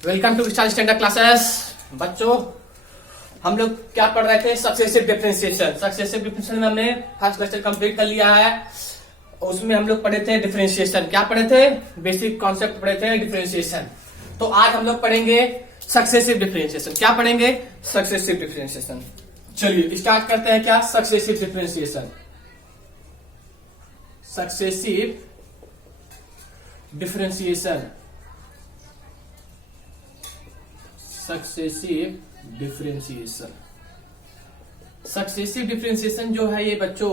Welcome to Vishal standard classes. बच्चों, हम लोग क्या पढ़ रहे थे? Successive differentiation. सक्सेसिव डिफरेंशिएशन में हमने फर्स्ट लेक्चर कंप्लीट कर लिया है। उसमें हम लोग पढ़े थे डिफरेंशिएशन। क्या पढ़े थे? बेसिक कॉन्सेप्ट पढ़े थे डिफरेंशिएशन। तो आज हम लोग पढ़ेंगे सक्सेसिव डिफरेंशिएशन। क्या पढ़ेंगे? Successive differentiation. चलिए स्टार्ट करते हैं। क्या? Successive differentiation. Successive differentiation. Successive differentiation. Successive differentiation जो है ये बच्चों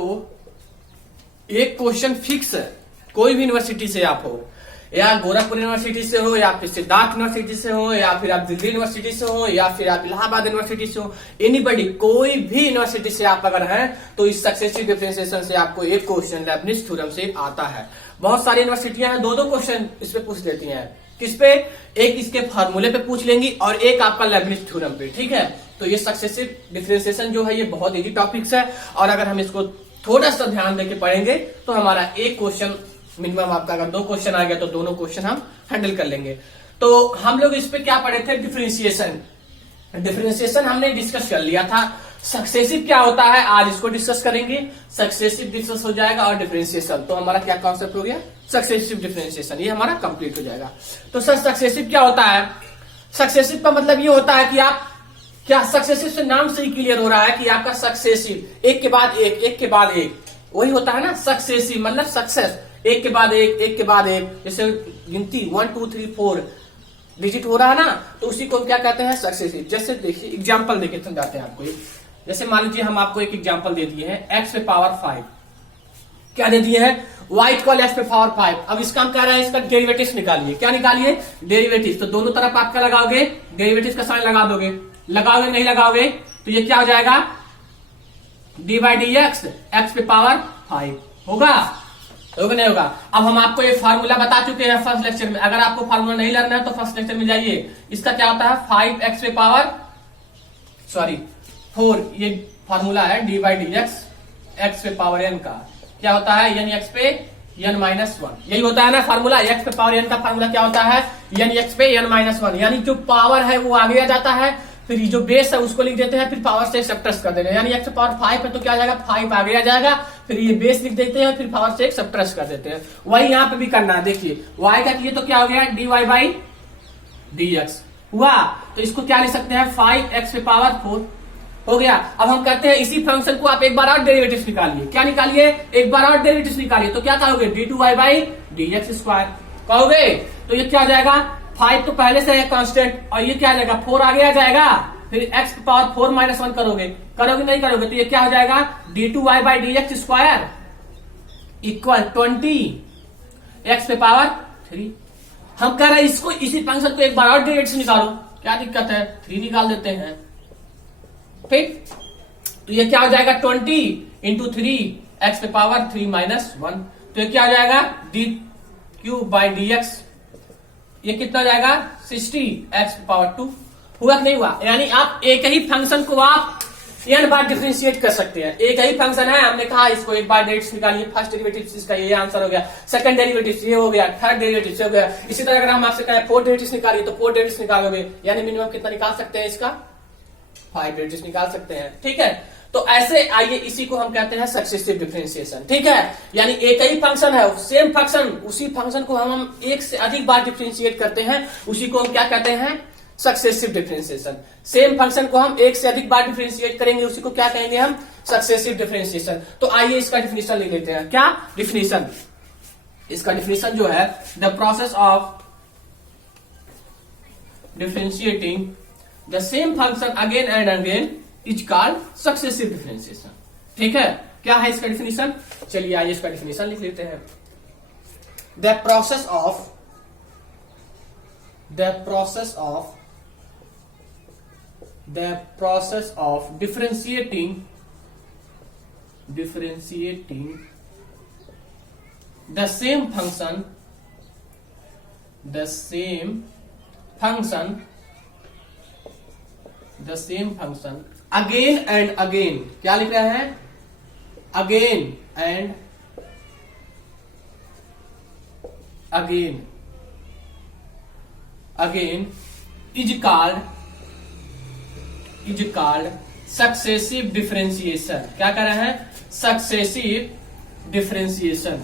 एक क्वेश्चन फिक्स है। कोई भी यूनिवर्सिटी से आप हो, या गोरखपुर यूनिवर्सिटी से हो, या फिर सिद्धार्थ यूनिवर्सिटी से हो, या फिर आप दिल्ली यूनिवर्सिटी से हो, या फिर आप इलाहाबाद यूनिवर्सिटी से हो, एनीबडी, कोई भी यूनिवर्सिटी से आप अगर हैं तो इस सक्सेसिव डिफरेंशिएशन से आपको एक क्वेश्चन लेibniz थ्योरम से आता है। बहुत सारी यूनिवर्सिटियां हैं, दो क्वेश्चन इस पे पूछ लेती हैं। किस पे? एक इसके फार्मूले पे पूछ लेंगी और एक आपका लेibniz थ्योरम पे। ठीक है, तो ये सक्सेसिव डिफरेंशिएशन जो है ये बहुत इजी टॉपिक्स है, और अगर हम इसको थोड़ा सा ध्यान देके पढ़ेंगे तो हमारा एक क्वेश्चन मिनिमम, आपका अगर दो क्वेश्चन आ गया तो दोनों क्वेश्चन हम हैंडल कर लेंगे। तो हम लोग इस पे क्या पढ़े थे? डिफरेंशिएशन। डिफरेंशिएशन हमने डिस्कस कर लिया था। सक्सेसिव क्या होता है आज इसको डिस्कस करेंगे। सक्सेसिव डिस्कस हो जाएगा और डिफरेंशिएशन, तो हमारा क्या कॉन्सेप्ट हो गया? Successive differentiation. ये हमारा कंप्लीट हो जाएगा। तो सर सक्सेसिव क्या होता है? सक्सेसिव का मतलब ये होता है कि आप क्या, सक्सेसिव से नाम से ही क्लियर हो रहा है कि आपका सक्सेसिव एक के बाद एक, एक के बाद एक, वही होता है ना सक्सेसिव, मतलब सक्सेस, एक के बाद एक, एक के बाद एक। जैसे गिनती 1 2 3 4 डिजिट हो रहा है ना, तो उसी को क्या कहते हैं? सक्सेसिव। जैसे देखिए एग्जांपल देके समझाते हैं आपको। जैसे मान लीजिए हम आपको एक एग्जांपल दे दिए हैं, x पे पावर 5। क्या दे दिए हैं? y इक्वल x पे पावर 5। अब इसका हम कह रहे हैं इसका डेरिवेटिव निकालिए। क्या निकालिए? डेरिवेटिव। तो दोनों तरफ आप क्या लगाओगे? डेरिवेटिव का साइन लगा दोगे। लगाओगे नहीं लगाओगे तो ये क्या हो जाएगा? D by D x, x पे पावर 5 होगा, होगा नहीं होगा? अब हम आपको ये फार्मूला बता चुके हैं फर्स्ट लेक्चर में। अगर आपको फार्मूला नहीं लर्न है तो फर्स्ट लेक्चर में जाइए। इसका क्या होता है? 5x पे पावर 4, ये फार्मूला है D by D x, x पे पावर n का क्या होता है? n x पे n माइनस 1। यही होता है ना फार्मूला। x पे पावर n का फार्मूला क्या होता है? n x पे n माइनस 1। यानी जो पावर है वो आगे आ जाता है, फिर जो बेस है उसको लिख देते हैं, फिर पावर से सब्ट्रैक्ट कर देते हैं। यानी x पे पावर 5 है तो क्या आ जाएगा? 5 आगे आ जाएगा, फिर ये बेस लिख देते हैं, फिर पावर से सब्ट्रैक्ट कर देते हैं। वही यहाँ पे भी करना है। देखिए y का किए तो क्या हो गया? dy बाई डी एक्स हुआ। तो इसको क्या लिख सकते हैं? 5x पे पावर 4 हो गया। अब हम कहते हैं इसी फंक्शन को आप एक बार और डेरिवेटिव निकालिए। क्या निकालिए? एक बार और डेरिवेटिव निकालिए। तो क्या कहोगे? d2y by D x square कहोगे। तो ये क्या आ जाएगा? 5 तो पहले से है कांस्टेंट, और ये क्या आ जाएगा? 4 आगे आ जाएगा, फिर x पावर 4 माइनस 1 करोगे नहीं करोगे तो ये क्या हो जाएगा? d2y by D x square equal 20 x पे पावर 3। हम कह रहे हैं इसको, इसी फंक्शन को एक बार और डेरिवेटिव निकालो। क्या दिक्कत है? 3 निकाल देते हैं। ठीक, तो ये क्या हो जाएगा? 20 इंटू 3 एक्स पे पावर 3 माइनस 1। तो ये क्या हो जाएगा? D cube by D x. ये कितना हो जाएगा? 60 एक्स पे पावर 2। हुआ कि नहीं हुआ? यानी आप एक ही फंक्शन को आप n बार डिफरेंशिएट कर सकते हैं। एक ही फंक्शन है, हमने कहा इसको एक बार डेरिवेटिव निकालिए। फर्स्ट डेरिवेटिव इसका ये आंसर हो गया, सेकंड डेरिवेटिव ये हो गया, थर्ड डेरिवेटिव ये हो गया। इसी तरह अगर हम आपसे कहें 4 डेरिवेटिव निकालिए तो 4 डेरिवेटिव निकालोगे, यानी मिनिमम कितना निकाल सकते हैं? इसका 5 डेरिवेटिव निकाल सकते हैं। ठीक है, तो ऐसे आइए, इसी को हम कहते हैं सक्सेसिव डिफरेंशिएशन। ठीक है, यानी एक ही फंक्शन है, सेम फंक्शन, उसी फंक्शन को हम एक से अधिक बार डिफरेंशिएट करते हैं, उसी को हम क्या कहते हैं? Successive differentiation. सेम फंक्शन को हम एक से अधिक बार डिफरेंशिएट करेंगे, उसी को क्या कहेंगे हम? Successive differentiation. तो आइए इसका डिफिनेशन लिख लेते हैं। क्या डिफिनेशन? इसका डिफिनेशन जो है, the process of differentiating the same function again and again is called successive differentiation. ठीक है, क्या है इसका डिफिनेशन? चलिए आइए इसका डिफिनेशन लिख लेते हैं। The process of differentiating the same function again and again. क्या लिख रहे हैं? Again and again is called successive differentiation. क्या कर रहे हैं? Successive differentiation.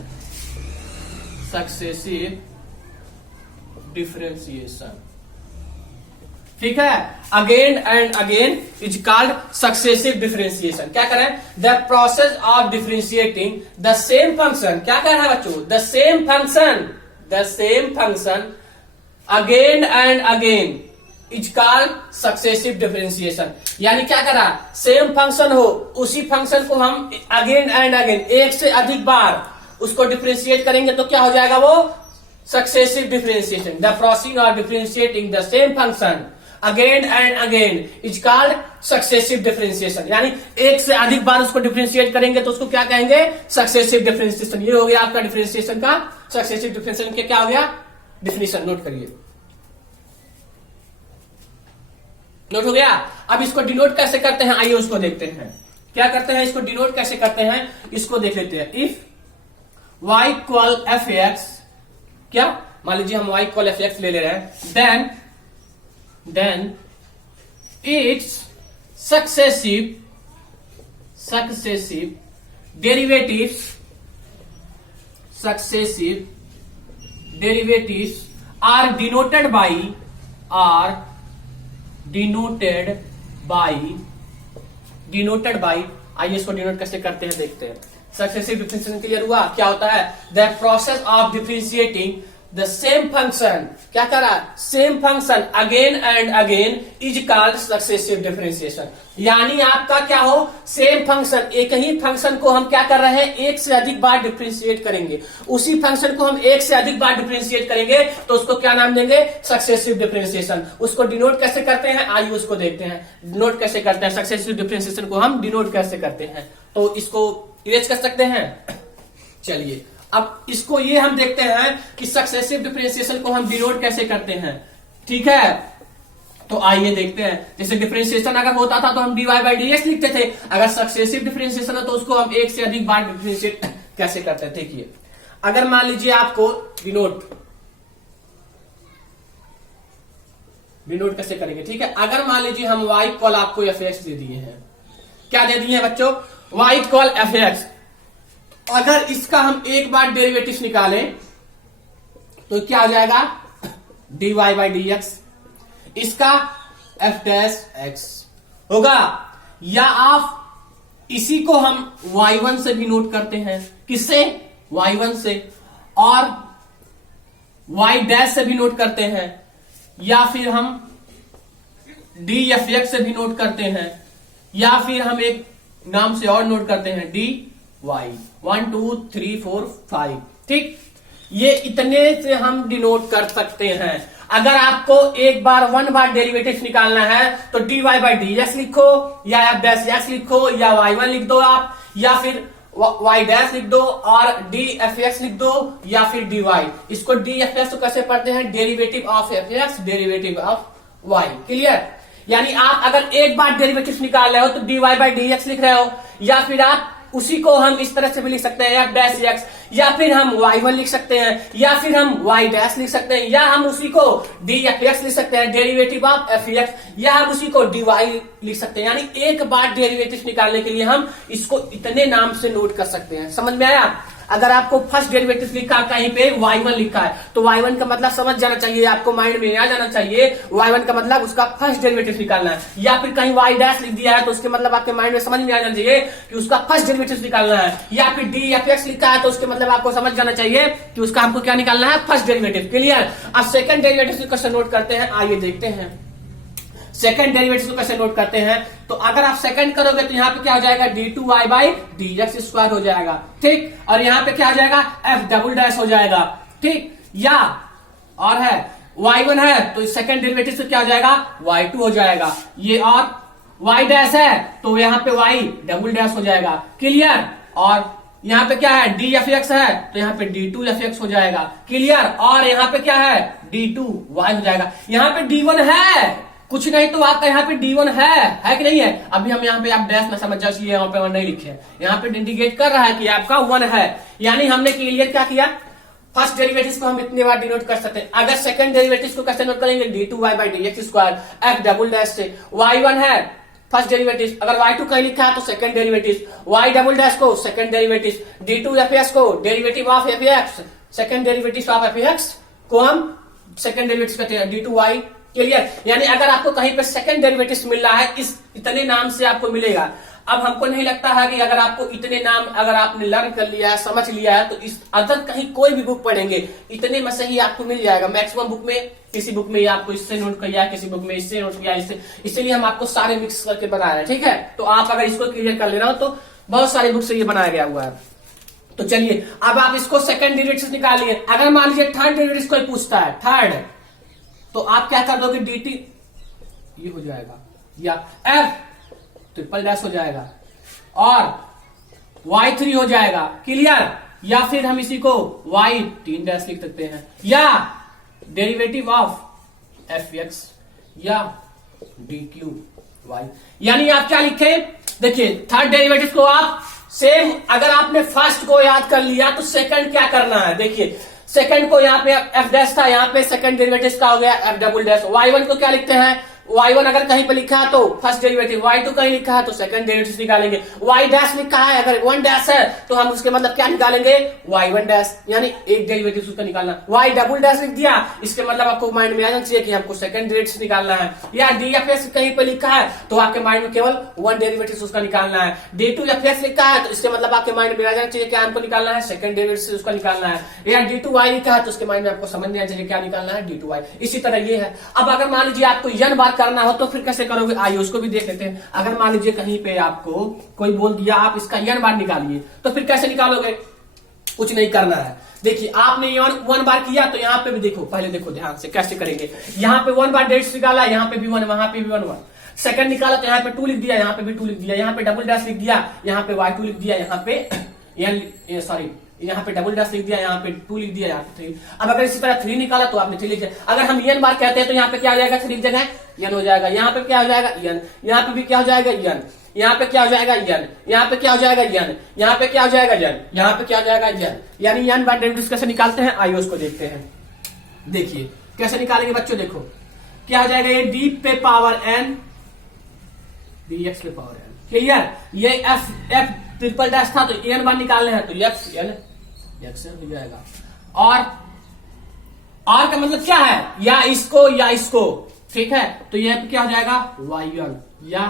ठीक है, again and again is called successive differentiation. क्या करें? The process of differentiating the same function. क्या कर रहा है बच्चों? The same function again and again is called successive differentiation. यानी क्या करा? सेम फंक्शन हो, उसी फंक्शन को हम अगेन एंड अगेन, एक से अधिक बार उसको डिफरेंशिएट करेंगे तो क्या हो जाएगा? वो successive differentiation. The process of differentiating the same function again and again is called successive differentiation. यानी एक से अधिक बार उसको डिफरेंशिएट करेंगे तो उसको क्या कहेंगे? Successive differentiation. ये हो गया आपका डिफरेंशिएशन का, सक्सेसिव डिफरेंशिएशन के क्या हो गया? डिफिनीशन। नोट करिए, नोट हो गया। अब इसको डिनोट कैसे करते हैं, आइए उसको देखते हैं। क्या करते हैं? इसको डिनोट कैसे करते हैं, इसको देख लेते हैं। If y equal F x, क्या मान लीजिए हम y इक्वल एफ एक्स ले रहे हैं, then its successive derivatives are denoted by, आइए इसको डिनोट कैसे करते हैं देखते हैं। सक्सेसिव डिफरेंशिएशन क्लियर हुआ? क्या होता है? The process of differentiating the same function. क्या कर रहा है? Same function again and again is called successive differentiation. यानी आपका क्या हो? सेम फंक्शन, एक ही फंक्शन को हम क्या कर रहे हैं? एक से अधिक बार डिफरेंशिएट करेंगे। उसी फंक्शन को हम एक से अधिक बार डिफरेंशिएट करेंगे तो उसको क्या नाम देंगे? Successive differentiation. उसको डिनोट कैसे करते हैं, आइए उसको देखते हैं। डिनोट कैसे करते हैं सक्सेसिव डिफरेंशिएशन को? हम डिनोट कैसे करते हैं, तो इसको इरेज कर सकते हैं। चलिए अब इसको ये हम देखते हैं कि सक्सेसिव डिफरेंशिएशन को हम डिनोट कैसे करते हैं। ठीक है, तो आइए देखते हैं। जैसे डिफरेंशिएशन अगर होता था तो हम dy बाई dx लिखते थे। अगर सक्सेसिव डिफरेंशिएशन है तो उसको हम एक से अधिक बार डिफरेंशिएट कैसे करते हैं। देखिए, अगर मान लीजिए आपको डिनोट कैसे करेंगे। ठीक है, अगर मान लीजिए हम y इक्वल आपको एफ एक्स दे दिए हैं। क्या दे दिए हैं बच्चों? y equal F x. अगर इसका हम एक बार डेरिवेटिव निकालें तो क्या आ जाएगा? dy by dx। इसका f डैश x होगा। या आप इसी को हम y1 से भी नोट करते हैं। किससे? y1 से। और y डैश से भी नोट करते हैं। या फिर हम dfx से भी नोट करते हैं। या फिर हम एक नाम से और नोट करते हैं, dy 1 2 3 4 5। ठीक, ये इतने से हम डिनोट कर सकते हैं। अगर आपको एक बार वन बार डेरिवेटिव निकालना है तो dy बाई dx लिखो, या f डैश x लिखो, या y1 लिख दो आप, या फिर y डैश लिख दो और dfx लिख दो, या फिर dy। इसको dfx तो कैसे पढ़ते हैं? Derivative of fx, derivative of y। Clear? यानी आप अगर एक बार डेरिवेटिव निकाल रहे हो तो dy बाई dx लिख रहे हो, या फिर आप उसी को हम इस तरह से भी लिख सकते हैं, f डैश x, या फिर हम y1 लिख सकते हैं, या फिर हम y डैश लिख सकते हैं, या हम उसी को dfx लिख सकते हैं, डेरिवेटिव ऑफ fx, या हम उसी को dy लिख सकते हैं। यानी एक बार डेरिवेटिव निकालने के लिए हम इसको इतने नाम से नोट कर सकते हैं। समझ में आया? अगर आपको फर्स्ट डेरिवेटिव लिखा कहीं पे y1 लिखा है तो y1 का मतलब समझ जाना चाहिए, आपको माइंड में आ जाना चाहिए। y1 का मतलब उसका फर्स्ट डेरिवेटिव निकालना है। या फिर कहीं y डैश लिख दिया है तो उसके मतलब आपके माइंड में समझ में आ जाना चाहिए कि उसका फर्स्ट डेरिवेटिव निकालना है। या फिर dfx लिखा है तो उसके मतलब आपको समझ जाना चाहिए कि उसका हमको क्या निकालना है? First derivative. क्लियर? अब सेकंड डेरिवेटिव को कैसे नोट करते हैं, आइए देखते हैं। सेकंड डेरिवेटिव को कैसे नोट करते हैं? तो अगर आप सेकंड करोगे तो यहाँ पे क्या हो जाएगा? d2y बाई dx स्क्वायर हो जाएगा। ठीक, और यहाँ पे क्या हो जाएगा? f डबल डैश हो जाएगा। ठीक, या और है y1 है तो सेकंड डेरिवेटिव से क्या हो जाएगा? y2 हो जाएगा। ये और y डैश है तो यहाँ पे y डबल डैश हो जाएगा। क्लियर? और यहाँ पे क्या है? dfx है तो यहाँ पे d2fx हो जाएगा। क्लियर? और यहाँ पे क्या है? d2y हो जाएगा। यहाँ पे d1 है, कुछ नहीं तो आपका यहाँ पे d1 है कि नहीं है? अभी हम यहाँ पे आप डैश ना समझ जाइए, यहाँ पे 1 नहीं लिखे, यहाँ पे इंडिकेट कर रहा है कि आपका 1 है। यानी हमने क्लियर क्या किया? फर्स्ट डेरिवेटिव को हम इतने बार डिनोट कर सकते हैं। अगर सेकंड डेरिवेटिव को कैसे नोट करेंगे, d2y by D x square F double dash से। y1 है फर्स्ट डेरिवेटिव, अगर y2 कहीं लिखा है तो second derivative, y double dash को सेकंड डेरिवेटिव, d2 fx को derivative of fx, second derivative of fx को हम सेकंड डेरिवेटिव कहते हैं d2y। क्लियर? यानी अगर आपको कहीं पे सेकंड डेरिवेटिव मिल रहा है इस इतने नाम से आपको मिलेगा। अब हमको नहीं लगता है कि अगर आपको इतने नाम अगर आपने लर्न कर लिया है, समझ लिया है, तो इस अदर कहीं कोई भी बुक पढ़ेंगे इतने में से ही आपको मिल जाएगा। मैक्सिमम बुक में किसी बुक में आपको इससे नोट किया, किसी बुक में इससे नोट किया, इससे, इसीलिए हम आपको सारे मिक्स करके बनाए हैं। ठीक है, तो आप अगर इसको क्लियर कर ले रहा हो तो बहुत सारी बुक से ये बनाया गया हुआ है। तो चलिए अब आप इसको सेकंड डेरिवेटिव निकालिए। अगर मान लीजिए थर्ड डेरिवेटिव कोई पूछता है थर्ड, तो आप क्या कर दोगे, dt ये हो जाएगा या f ट्रिपल डैश हो जाएगा और y3 हो जाएगा। क्लियर? या फिर हम इसी को y 3 डैश लिख सकते हैं, या डेरिवेटिव ऑफ fx या dqy। यानी आप क्या लिखे, देखिए थर्ड डेरिवेटिव को आप सेम, अगर आपने फर्स्ट को याद कर लिया तो सेकंड क्या करना है, देखिए सेकंड को यहाँ पे एफ डैश था, यहाँ पे सेकंड डेरिवेटिव का हो गया एफ डबल डैश। y1 को क्या लिखते हैं, y1 अगर कहीं पे लिखा है तो फर्स्ट डेरिवेटिव, y2 कहीं लिखा है तो सेकंड डेरिवेटिव निकालेंगे। y डैश लिखा है, अगर 1 डैश है तो हम उसके मतलब क्या निकालेंगे, y1 डैश, यानी एक डेरिवेटिव उसका निकालना। y डबल डैश लिख दिया, इसके मतलब आपको माइंड में आ जाना चाहिए कि हमको सेकंड डेरिवेटिव निकालना है। या dfx कहीं पे लिखा है तो आपके माइंड में केवल 1 डेरिवेटिव उसका निकालना है। d2fx लिखा है तो इसके मतलब आपके माइंड में आ जाना चाहिए क्या हमको निकालना है, सेकंड डेरिवेटिव उसका निकालना है। या d2y लिखा है तो उसके माइंड में आपको समझ में आना चाहिए क्या निकालना है, d2y। इसी तरह ये है। अब अगर मान लीजिए आपको n बार करना हो तो फिर कैसे करोगे, आइए उसको भी देख लेते हैं। अगर मान लीजिए कहीं पे आपको कोई बोल दिया आप इसका n बार निकालिए, तो फिर कैसे निकालोगे, कुछ नहीं करना है। देखिए आपने 1 बार किया तो यहाँ पे भी देखो, पहले देखो ध्यान से कैसे करेंगे। यहाँ पे 1 बार डेट्स निकाला, यहाँ पे भी 1, वहां पे भी 1। सेकंड निकाला तो यहाँ पे 2 लिख दिया, यहाँ पे भी 2 लिख दिया, यहाँ पे डबल डैश लिख दिया, यहाँ पे y2 लिख दिया, यहाँ पे सॉरी यहाँ पे डबल डैश लिख दिया, यहाँ पे 2 लिख दिया, यहाँ पे 3। अब अगर इसी तरह 3 निकाला तो आपने 3 लिख दिया। अगर हम n बार कहते हैं तो यहाँ पे क्या हो जाएगा, 3 की जगह n हो जाएगा, यहाँ पे क्या हो जाएगा n, यहाँ पे भी क्या हो जाएगा n, यहाँ पे क्या हो जाएगा n, यहाँ पे क्या हो जाएगा n, यहाँ पे क्या हो जाएगा n, यहाँ पे क्या हो जाएगा n। यानी n बार डेरिवेटिव कैसे निकालते हैं, आइए उसको देखते हैं। देखिए कैसे निकालेंगे बच्चों, देखो क्या हो जाएगा, ये d पे पावर n dx पे पावर n। क्लियर? ये f ट्रिपल डैश था तो n बार निकालने हैं तो x n हो जाएगा। और का मतलब क्या है, या इसको या इसको, ठीक है, तो ये क्या हो जाएगा y1 या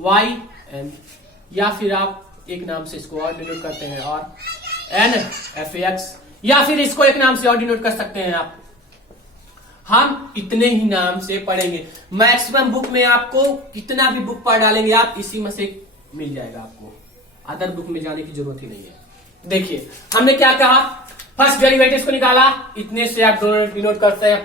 yn, या फिर आप एक नाम से इसको और डिनोट करते हैं और n fx, या फिर इसको एक नाम से और डिनोट कर सकते हैं आप। हम इतने ही नाम से पढ़ेंगे। मैक्सिमम बुक में आपको कितना भी बुक पढ़ डालेंगे आप, इसी में से मिल जाएगा आपको, अदर बुक में जाने की जरूरत ही नहीं है। देखिए हमने क्या कहा, फर्स्ट डेरिवेटिव को निकाला, इतने से आप डिनोट करते हैं।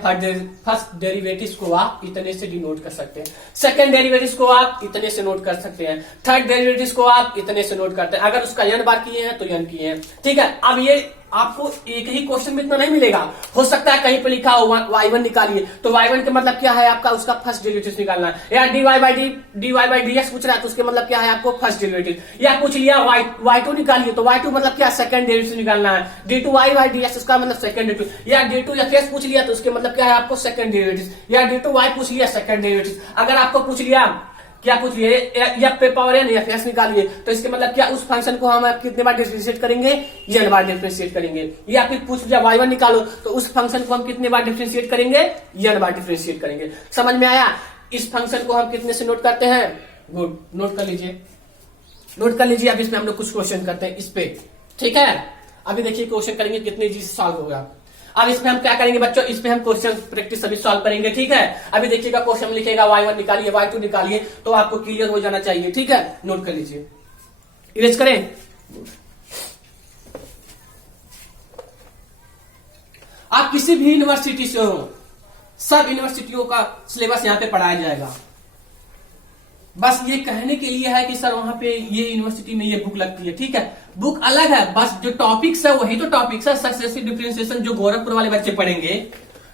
फर्स्ट डेरिवेटिव को आप इतने से डिनोट कर सकते हैं, सेकंड डेरिवेटिव को आप इतने से नोट कर सकते हैं, थर्ड डेरिवेटिव को आप इतने से नोट करते हैं। अगर उसका n बार किए हैं तो n किए हैं, ठीक है। अब ये आपको एक ही क्वेश्चन में इतना नहीं मिलेगा, हो सकता है कहीं पे लिखा हो y1 निकालिए, तो y1 का मतलब क्या है आपका, उसका फर्स्ट डेरिवेटिव निकालना है। या dy बाई dx पूछ रहा है तो उसके मतलब क्या है आपको फर्स्ट डेरिवेटिव। या पूछ लिया y2 निकालिए तो y2 मतलब क्या, सेकंड डेरिवेटिव निकालना है। d2y बाई dx उसका मतलब सेकंड डेरिवेटिव। या d2fx पूछ लिया तो उसके मतलब क्या है आपको सेकंड डेरिवेटिव। या d2y पूछ लिया सेकंड डेरिवेटिव। अगर आपको पूछ लिया, क्या पूछ लिए, एफ पे पावर n या एस निकालिए, तो इसके मतलब क्या, उस फंक्शन को हम कितने बार डिफरेंशिएट करेंगे, n बार डिफरेंशिएट करेंगे। या फिर पूछ लिया y1 निकालो तो उस फंक्शन को हम कितने बार डिफरेंशिएट करेंगे, n बार डिफरेंशिएट करेंगे। समझ में आया? इस फंक्शन को हम कितने से नोट करते हैं, गुड, नोट कर लीजिए, नोट कर लीजिए। अब इसमें हम लोग कुछ क्वेश्चन करते हैं इस पे, ठीक है। अभी देखिए क्वेश्चन करेंगे कितने इजी से सॉल्व होगा। अब इसमें हम क्या करेंगे बच्चों, इसमें हम क्वेश्चन प्रैक्टिस सभी सॉल्व करेंगे, ठीक है। अभी देखिएगा क्वेश्चन लिखेगा y1 निकालिए, y2 निकालिए, तो आपको क्लियर हो जाना चाहिए, ठीक है। नोट कर लीजिए, इरेज करें। आप किसी भी यूनिवर्सिटी से हो, सब यूनिवर्सिटियों का सिलेबस यहाँ पे पढ़ाया जाएगा। बस ये कहने के लिए है कि सर वहां पे ये यूनिवर्सिटी में ये बुक लगती है, ठीक है। बुक अलग है, बस जो टॉपिक्स है वही तो टॉपिक्स है। सक्सेसिव डिफरेंशिएशन जो गोरखपुर वाले बच्चे पढ़ेंगे,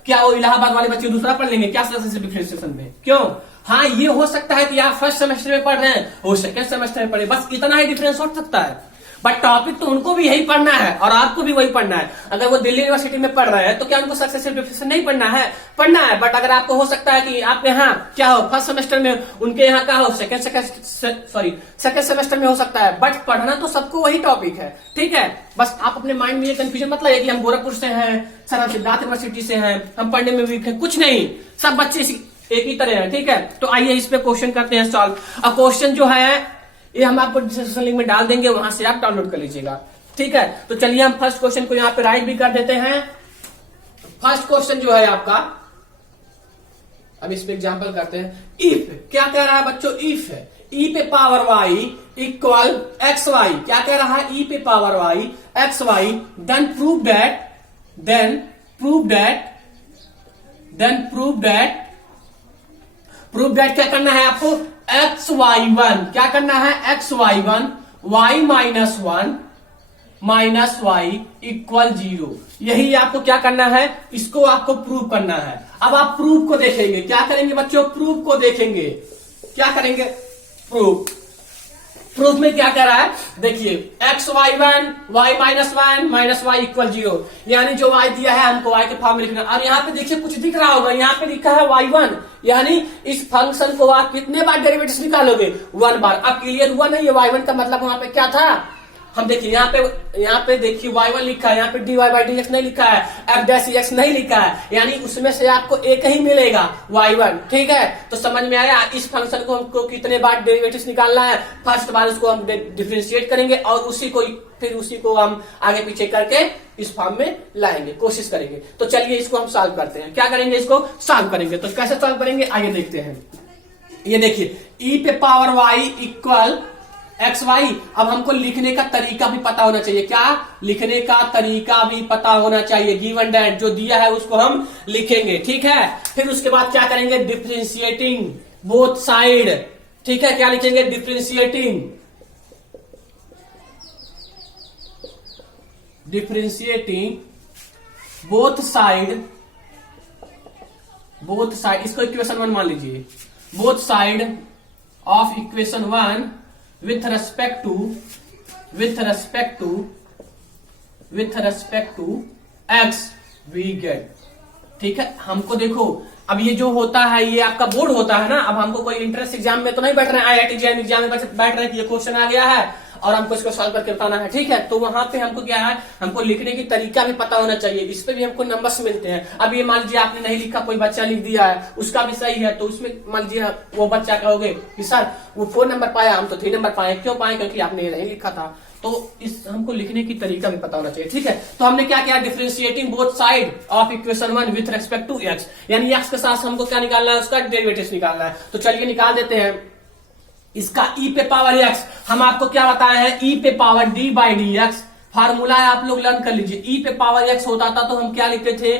क्या वो इलाहाबाद वाले बच्चे दूसरा पढ़ लेंगे क्या सक्सेसिव डिफरेंशिएशन में? क्यों? हाँ, ये हो सकता है कि आप फर्स्ट सेमेस्टर में पढ़ रहे हैं, वो सेकंड सेमेस्टर में पढ़े, बस इतना ही डिफरेंस हो सकता है। बट टॉपिक तो उनको भी यही पढ़ना है और आपको भी वही पढ़ना है। अगर वो दिल्ली यूनिवर्सिटी में पढ़ रहे हैं तो क्या उनको सक्सेसिव डिफरेंशिएशन नहीं पढ़ना है? पढ़ना है। बट अगर आपको हो सकता है कि आप यहाँ क्या हो फर्स्ट सेमेस्टर में, उनके यहाँ क्या हो सेकंड सेमेस्टर में हो सकता है, बट पढ़ना तो सबको वही टॉपिक है। ठीक है, बस आप अपने माइंड में ये कंफ्यूजन मत लाइए कि हम गोरखपुर से हैं, सर हम सिद्धार्थ यूनिवर्सिटी से हैं, हम पढ़ने में वीक है। कुछ नहीं, सब बच्चे एक ही तरह है। ठीक है, तो आइए इस पे क्वेश्चन करते हैं सॉल्व। अब क्वेश्चन जो है ये हम आपको डिस्क्रिप्शन लिंक में डाल देंगे, वहां से आप डाउनलोड कर लीजिएगा। ठीक है, तो चलिए हम फर्स्ट क्वेश्चन को यहाँ पे राइट भी कर देते हैं। फर्स्ट क्वेश्चन जो है आपका, अब इस पे एग्जांपल करते हैं। इफ क्या कह रहा है बच्चों? इफ है ई पे power y equal x y. क्या कह रहा है? ई पे power y x y. Then prove that क्या करना है आपको? X y one. क्या करना है? X y one y minus one minus y equal 0। यही आपको क्या करना है? इसको आपको प्रूव करना है। अब आप प्रूफ को देखेंगे। क्या करेंगे बच्चों? प्रूफ को देखेंगे। क्या करेंगे? प्रूफ में क्या कह रहा है? देखिए x y one y minus one minus y equal 0, यानी जो वाई दिया है हमको वाई के फॉर्म में लिखना। और यहाँ पे देखिए कुछ दिख रहा होगा, यहाँ पे लिखा है वाई वन, यानी इस फंक्शन को आप कितने बार डेरिवेटिव निकालोगे? 1 बार। अब क्लियर हुआ नहीं? ये वाई वन का मतलब वहां पे क्या था? हम देखिए यहाँ पे देखिए y1 लिखा है, यहाँ पे dy by dx नहीं लिखा है, f डैश x नहीं लिखा है, यानी उसमें से आपको एक ही मिलेगा y1। ठीक है, तो समझ में आया? इस फंक्शन को हमको कितने बार डेरिवेटिव्स निकालना है? फर्स्ट बार उसको हम डिफरेंशिएट करेंगे और उसी को हम आगे पीछे करके इस फॉर्म में लाएंगे, कोशिश करेंगे। तो चलिए इसको हम सॉल्व करते हैं। क्या करेंगे? इसको सॉल्व करेंगे। तो कैसे सॉल्व करेंगे आइए देखते हैं। ये देखिए e पे power y equal x y. अब हमको लिखने का तरीका भी पता होना चाहिए। क्या? लिखने का तरीका भी पता होना चाहिए। गिवन दैट जो दिया है उसको हम लिखेंगे। ठीक है, फिर उसके बाद क्या करेंगे? Differentiating both side. ठीक है, क्या लिखेंगे? Differentiating both side. इसको इक्वेशन 1 मान लीजिए। Both side of equation 1 with respect to x we get। ठीक है, हमको देखो अब ये जो होता है ये आपका बोर्ड होता है ना। अब हमको कोई इंट्रेंस एग्जाम में तो नहीं बैठ रहे हैं, IIT JEE एग्जाम में बैठ रहे हैं कि ये क्वेश्चन आ गया है और हमको इसको सॉल्व करके बताना है। ठीक है, तो वहां पे हमको क्या है? हमको लिखने की तरीका भी पता होना चाहिए। इस पे भी हमको नंबर्स मिलते हैं। अब ये मान लीजिए आपने नहीं लिखा, कोई बच्चा लिख दिया है, उसका भी सही है, तो उसमें मान लीजिए वो बच्चा कहोगे कि सर वो 4 नंबर पाया, हम तो 3 नंबर पाए। क्यों पाए? क्योंकि आपने नहीं लिखा था। तो इस हमको लिखने की तरीका भी पता होना चाहिए। ठीक है, तो हमने क्या किया? Differentiating both side of equation 1 with respect to x, यानी x के साथ हमको क्या निकालना है? उसका डेरिवेटिव निकालना है। तो चलिए निकाल देते हैं। इसका e पे पावर x हम आपको क्या बताए हैं? e पे power d by D x formula है, आप लोग लर्न कर लीजिए। e पे पावर x होता था तो हम क्या लिखते थे?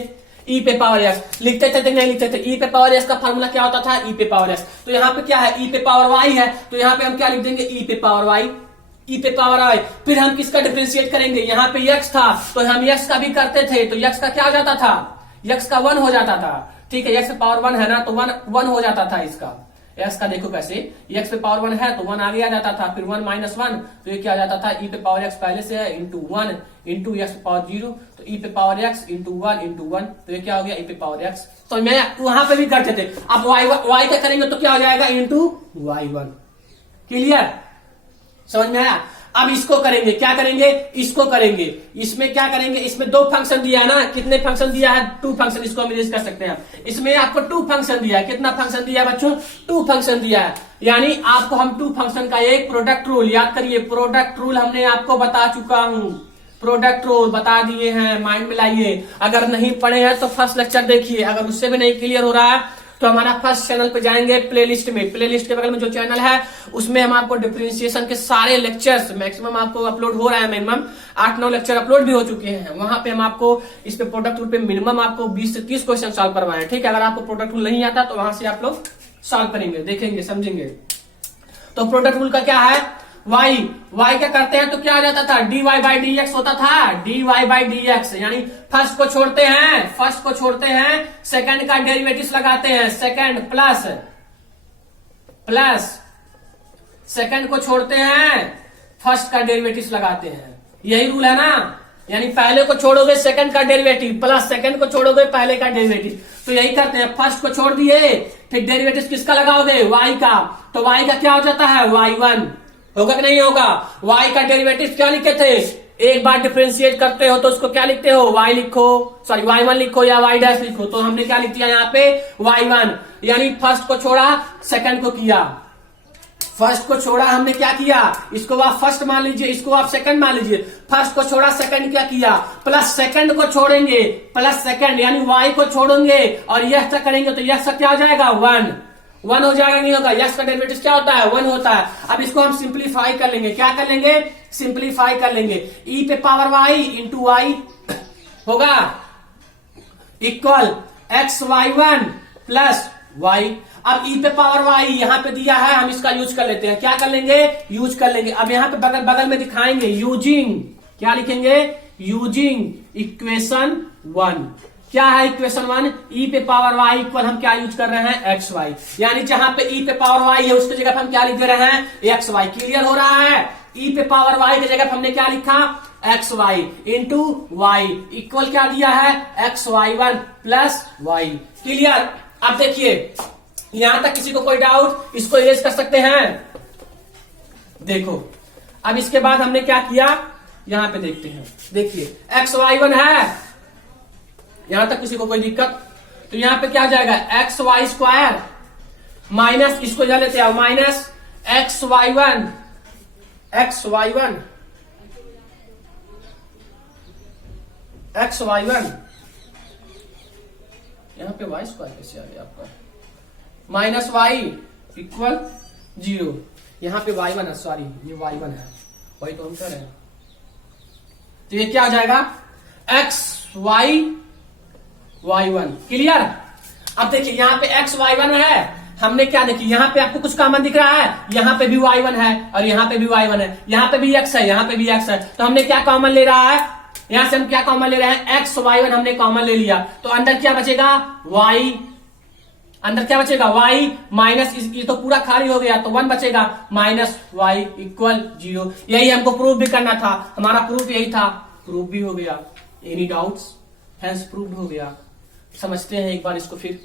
e पे पावर x लिखते थे, नहीं लिखते थे। e पे पावर x का फार्मूला क्या होता था? e पे पावर x। तो यहाँ पे क्या है? e पे पावर y है, तो यहाँ पे हम क्या लिख देंगे? e पे पावर y। e पे पावर y। फिर हम किसका डिफरेंशिएट करेंगे? यहाँ पे x था तो हम x का भी करते थे, तो x का क्या हो जाता था? x का 1 हो जाता था। ठीक है, x पे पावर 1 है ना, तो 1 हो जाता था इसका। x का देखो कैसे, x पे पावर 1 है तो 1 आगे आ जाता था, फिर 1 माइनस 1 तो ये क्या आ जाता था? e पे पावर x पहले से है इंटू 1 इंटू x पे पावर 0, तो e पे पावर x इंटू 1 इंटू 1 तो ये क्या हो गया? e पे पावर x। तो मैं वहां पे भी करते थे। अब y का करेंगे तो क्या हो जाएगा? Into y1। क्लियर? समझ में आया? अब इसको करेंगे। क्या करेंगे? इसको करेंगे। इसमें क्या करेंगे? इसमें 2 फंक्शन दिया है ना। कितने फंक्शन दिया है? 2 फंक्शन। इसको हम यूज कर सकते हैं। इसमें आपको 2 फंक्शन दिया है। कितना फंक्शन दिया है बच्चों? 2 फंक्शन दिया है, यानी आपको हम 2 फंक्शन का एक प्रोडक्ट रूल याद करिए। प्रोडक्ट रूल हमने आपको बता चुका हूं, प्रोडक्ट रूल बता दिए हैं, माइंड में लाइए। अगर नहीं पढ़े हैं तो फर्स्ट लेक्चर देखिए। अगर उससे भी नहीं क्लियर हो रहा है तो हमारा फर्स्ट चैनल पे जाएंगे, प्लेलिस्ट में। प्लेलिस्ट के बगल में जो चैनल है उसमें हम आपको डिफरेंशिएशन के सारे लेक्चर्स मैक्सिमम आपको अपलोड हो रहा है। मिनिमम 8-9 लेक्चर अपलोड भी हो चुके हैं। वहां पे हम आपको इस पे प्रोडक्ट रूल पे मिनिमम आपको 20 से 30 क्वेश्चन सॉल्व करवाए। ठीक है, अगर आपको प्रोडक्ट रूल नहीं आता तो वहां से आप लोग सॉल्व करेंगे, देखेंगे, समझेंगे। तो प्रोडक्ट रूल का क्या है? y क्या करते हैं तो क्या आ जाता था? dy बाई डी एक्स होता था। dy बाई डी एक्स, यानी फर्स्ट को छोड़ते हैं, सेकंड का डेरिवेटिव लगाते हैं। सेकंड प्लस सेकंड को छोड़ते हैं, फर्स्ट का डेरिवेटिव लगाते हैं, यही रूल है ना। यानी पहले को छोड़ोगे सेकंड का डेरिवेटिव प्लस सेकंड को छोड़ोगे पहले का डेरिवेटिव, तो यही करते हैं। फर्स्ट को छोड़ दिए, फिर डेरिवेटिव किसका लगाओगे, y का, तो y का क्या हो जाता है, y1 होगा कि नहीं होगा। y का डेरिवेटिव क्या लिखे थे, एक बार डिफरेंशिएट करते हो तो उसको क्या लिखते हो, y लिखो, सॉरी y1 लिखो या y डैश लिखो, तो हमने क्या लिख दिया यहाँ पे y1। यानी फर्स्ट को छोड़ा सेकंड को किया, फर्स्ट को छोड़ा हमने क्या किया, इसको आप फर्स्ट मान लीजिए, इसको आप सेकंड मान लीजिए। फर्स्ट को छोड़ा सेकंड क्या किया, प्लस सेकंड को छोड़ेंगे, प्लस सेकंड यानी y को छोड़ेंगे और यह तक करेंगे तो यह क्या हो जाएगा, 1 हो जाएगा, नहीं होगा। यस का डेरिवेटिव क्या होता है, 1 होता है। अब इसको हम सिंप्लीफाई कर लेंगे, क्या कर लेंगे, सिंप्लीफाई कर लेंगे। e पे पावर y इंटू y होगा इक्वल xy1 प्लस y। अब e पे पावर y यहां पे दिया है, हम इसका यूज कर लेते हैं, क्या कर लेंगे, यूज कर लेंगे। अब यहां पे बगल बगल में दिखाएंगे यूजिंग, क्या लिखेंगे, यूजिंग इक्वेशन 1। क्या है इक्वेशन 1, e पे पावर y इक्वल हम क्या यूज कर रहे हैं, xy। यानी जहां पे e पे पावर y है उसकी जगह पे हम क्या लिख दे रहे हैं, xy। क्लियर हो रहा है, e पे पावर y की जगह पे हमने क्या लिखा, xy इंटू y इक्वल क्या दिया है, xy1 प्लस y। क्लियर। अब देखिए यहां तक किसी को कोई डाउट, इसको इरेज कर सकते हैं। देखो अब इसके बाद हमने क्या किया, यहां पे देखते हैं, देखिए xy1 है, यहां तक किसी को कोई दिक्कत, तो यहां पे क्या हो जाएगा, xy स्क्वायर माइनस, इसको जा लेते हैं माइनस xy1 यहां पे y स्क्वायर कैसे आ गया आपका, माइनस y इक्वल 0। यहां पे y1 है, सॉरी ये y1 है, वही तो हम कर रहे हैं। तो ये क्या हो जाएगा, y1। क्लियर। अब देखिए यहां पे xy1 है, हमने क्या देखिए यहां पे आपको कुछ कॉमन दिख रहा है, यहां पे भी y1 है और यहां पे भी y1 है, यहां पे भी x है, यहां पे भी x है, तो हमने क्या कॉमन ले रहा है, यहां से हम क्या कॉमन ले रहे हैं, xy1 हमने कॉमन ले लिया, तो अंदर क्या बचेगा, y, अंदर क्या बचेगा, y माइनस, ये तो पूरा खाली हो गया तो 1 बचेगा, माइनस y इक्वल 0। यही हमको प्रूव भी करना था, हमारा प्रूफ यही था, प्रूफ भी हो गया। एनी डाउट्स, हेंस प्रूव्ड हो गया। समझते हैं एक बार इसको फिर,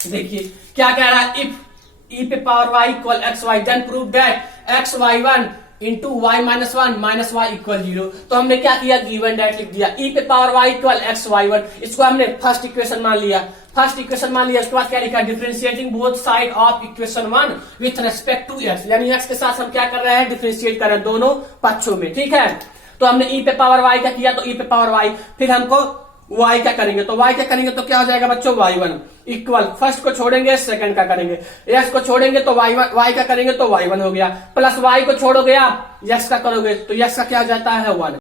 देखिए क्या कह रहा है, इफ e पे power y equal xy then prove that xy1 into y minus 1 minus y equal 0। तो हमने क्या किया, गिवन दैट लिख दिया, e पे पावर y इक्वल xy1, इसको हमने फर्स्ट इक्वेशन मान लिया, फर्स्ट इक्वेशन मान लिया। उसके बाद क्या लिखा, differentiating both side of equation 1 with respect to x, यानी x के साथ हम क्या कर रहे हैं, डिफरेंशिएट कर रहे हैं दोनों पक्षों में, ठीक है। तो हमने e पे पावर y का किया, तो e पे पावर y, फिर हमको y क्या करेंगे, तो y क्या करेंगे, तो क्या हो जाएगा बच्चों, y1 इक्वल, फर्स्ट को छोड़ेंगे सेकंड का करेंगे, x को छोड़ेंगे तो y का करेंगे तो y1 हो गया, प्लस y को छोड़ोगे आप x का करोगे तो x का क्या हो जाता है 1।